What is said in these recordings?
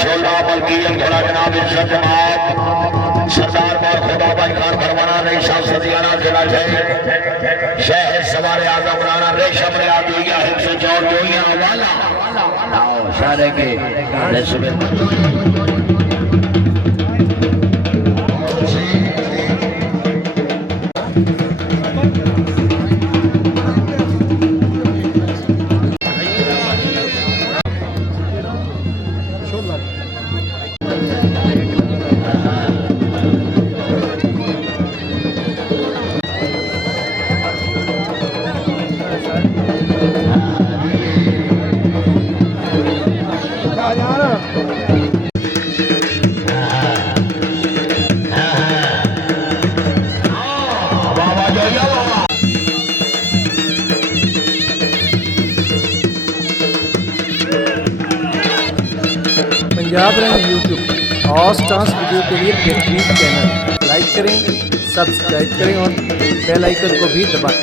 शोला बल्कि थोड़ा जनाब इज्जत जमात सरदार पर खुदा भाई खान फरमाना नहीं साहब सदियाना जिला है शहर सवारे आजम राना रेशम ने आदि गया हिस्से जोर जोइया वाला आओ सारे के पंजाब रंग यूट्यूब और डांस वीडियो के लिए बेहतरीन चैनल लाइक करें, सब्सक्राइब करें और बेल आइकन को भी दबाएं।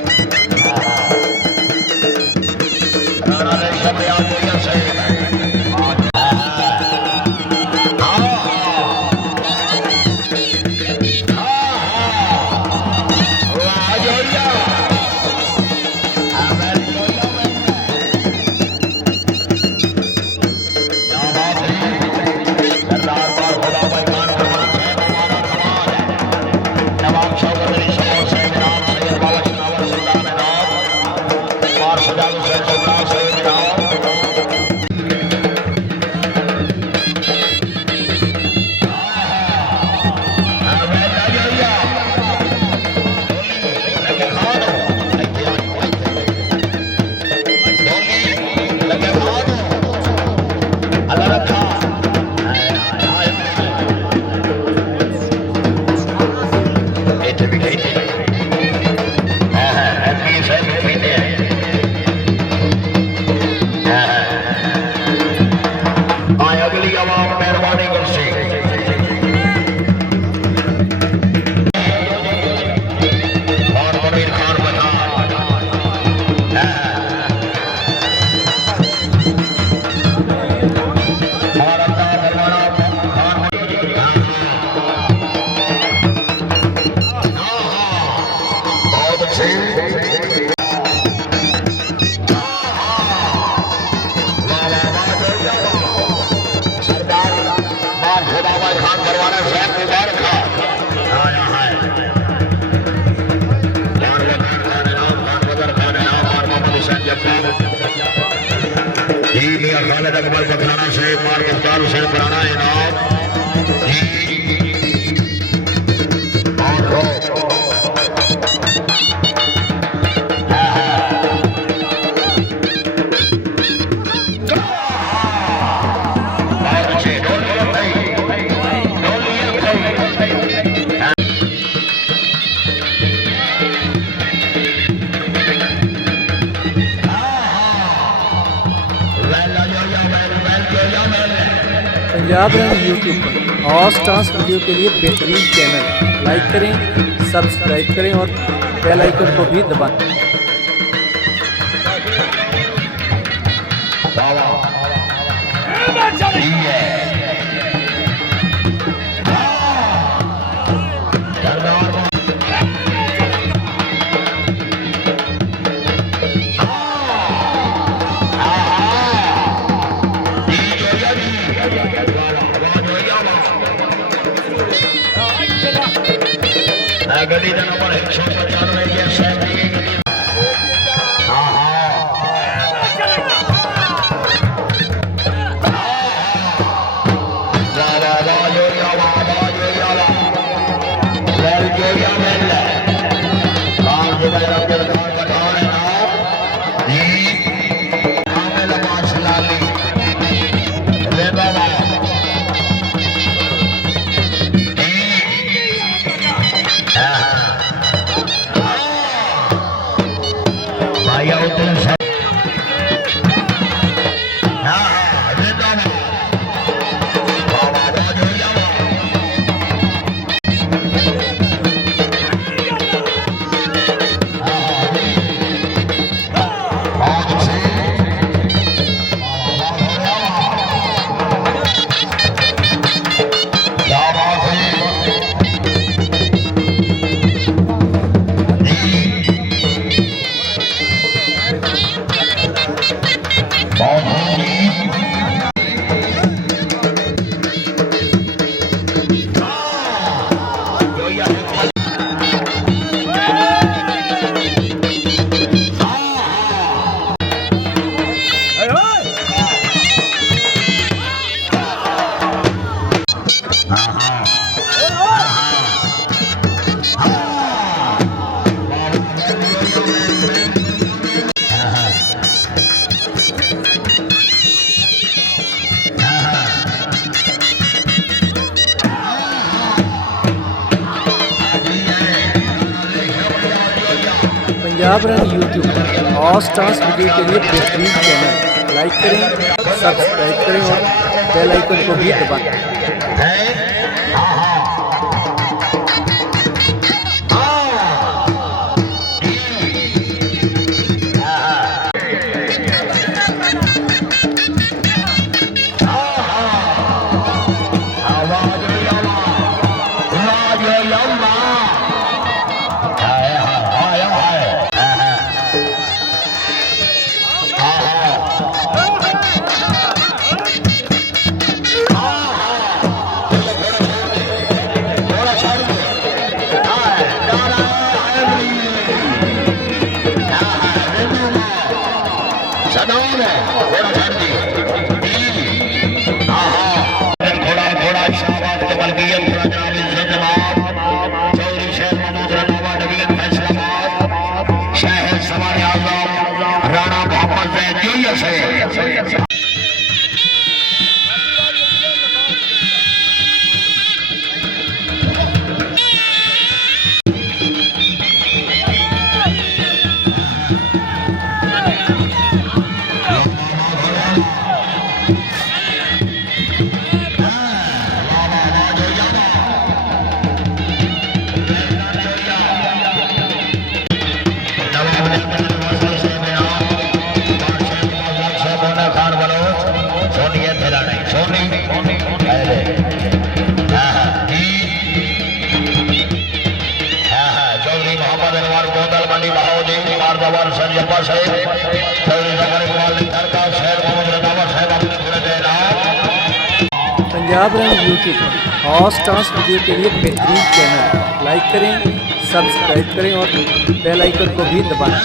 खालिद अकबर पठाना से मार मुख्तार हुसैन पुराना इनाम पंजाब रंग यूट्यूब और डांस वीडियो के लिए बेहतरीन चैनल लाइक करें, सब्सक्राइब करें और बेल आइकन को भी दबाएं। गली का नंबर 195 ये शहर की पंजाब रंग यूट्यूब पर और स्टार्स वीडियो के लिए बेहतरीन चैनल। लाइक करें, सब्सक्राइब करें और बेल आइकन को भी दबाएं। पंजाब रंग यूट्यूब पर और स्टार्स वीडियो के लिए बेहतरीन चैनल। लाइक करें, सब्सक्राइब करें और बेल आइकन को भी दबाएं।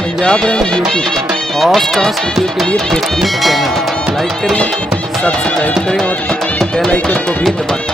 पंजाब रंग यूट्यूब पर और स्टार्स वीडियो के लिए बेहतरीन चैनल। लाइक करें, सब्सक्राइब करें और बेल आइकन को भी दबाएं।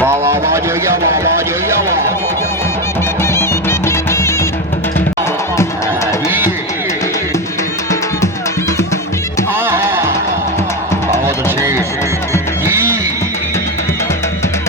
वाह वाह वाह जो वाह वाह जो वाह